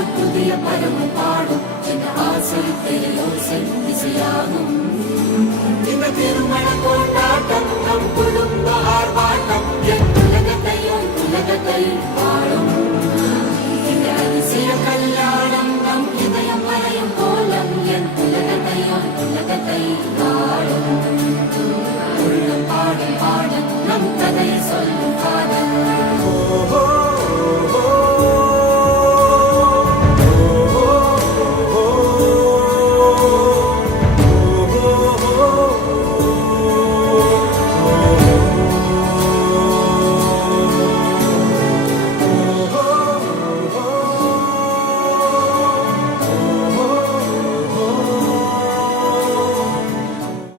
ஒரு புதிய பருவம் பாடும் என்ற ஆசை பெரியோசை இசையாகும். இந்த திருமண கொண்டாட்டம் நம் குடும்ப ஆர்வம்